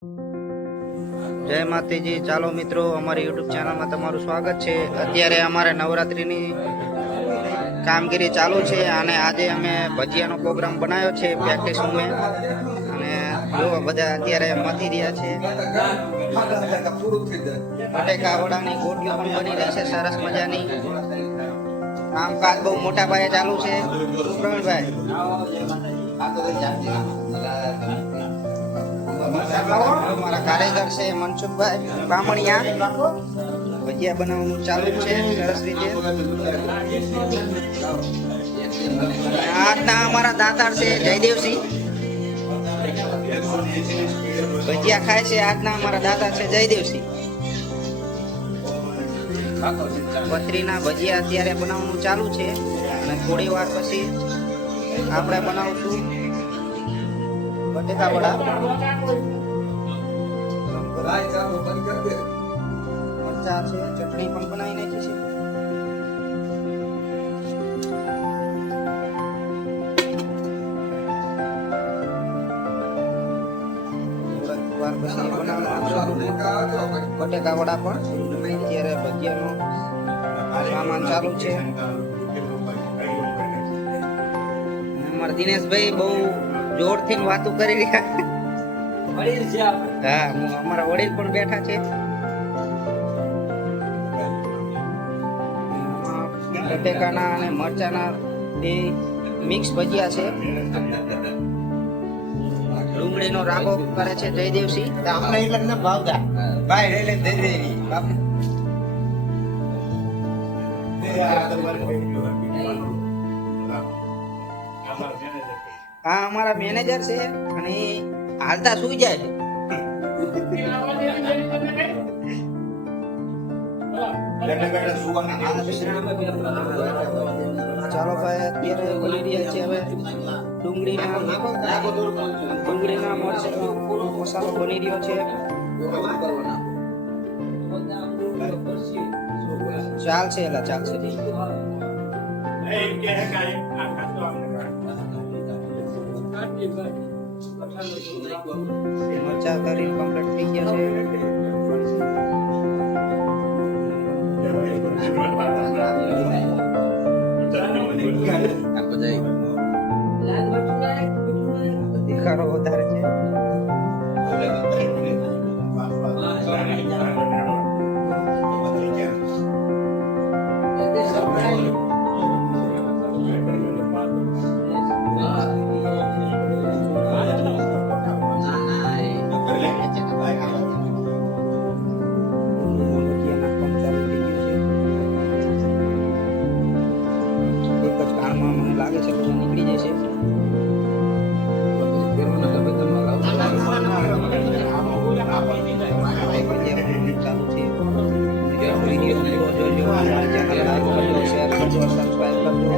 જય માતાજી। ચાલો મિત્રો, અમારી યુટ્યુબ ચેનલમાં તમારું સ્વાગત છે। અત્યારે અમારે નવરાત્રિની કામગીરી ચાલુ છે અને આજે અમે ભજીયાનો પ્રોગ્રામ બનાવ્યો છે પ્રેક્ટિસ રૂમે। અને જો બધા અત્યારે મથી રહ્યા છે। બટેકા વડાની ગોટીઓ પણ બની રહી છે સરસ મજાની। કામકાજ બહુ મોટા પાયે ચાલુ છે। પ્રવીણભાઈ हमारा कारीगर से मनसुख भाई बामणिया भजिया बनावવાનું ચાલુ છે સરસ રીતે। આજના અમારા દાતાર છે જયદેવસિંહ, ભજીયા ખાય છે। આજના અમારા દાતાર છે જયદેવસિંહ। પથરીના ભજીયા અત્યારે બનાવવાનું ચાલુ છે અને થોડી વાર પછી આપણે બનાવશું બટેકા વડા। મરચા છે, ચટણી પણ બનાવી નાખી છે। વાર પછી બટેકા વડા પણ અત્યારે ભજીયાનો સામાન ચાલુ છે। અમારા દિનેશભાઈ બહુ જોરથી વાતો કરી રહ્યા। હા, અમારા વડીલ પણ બેઠા છે। બટેકાના અને મરચાના બે મિક્સ ભજીયા છે। ડુંગળીનો રાગો કરે છે જયદેવસિંહ। હા, અમારા મેનેજર છે અને હાલતા સુઈ જાય છે। ચાલો ભાઈ, અત્યારે બની રહ્યા છે હવે ડુંગળીના મરચાનો મસાલો બની રહ્યો છે। ચાલશે એલા ચાલશે। મરચા કરી કમ્પ્લીટ થઈ ગયા છે। દેખાડો વધારે છે। મને લાગે છે બધું નીકળી જશે। ચાલુ છે વિડીયો પૂરો જોજો, અમારી ચેનલ લાઈક કરજો, શેર કરજો, સબસ્ક્રાઇબ કરજો।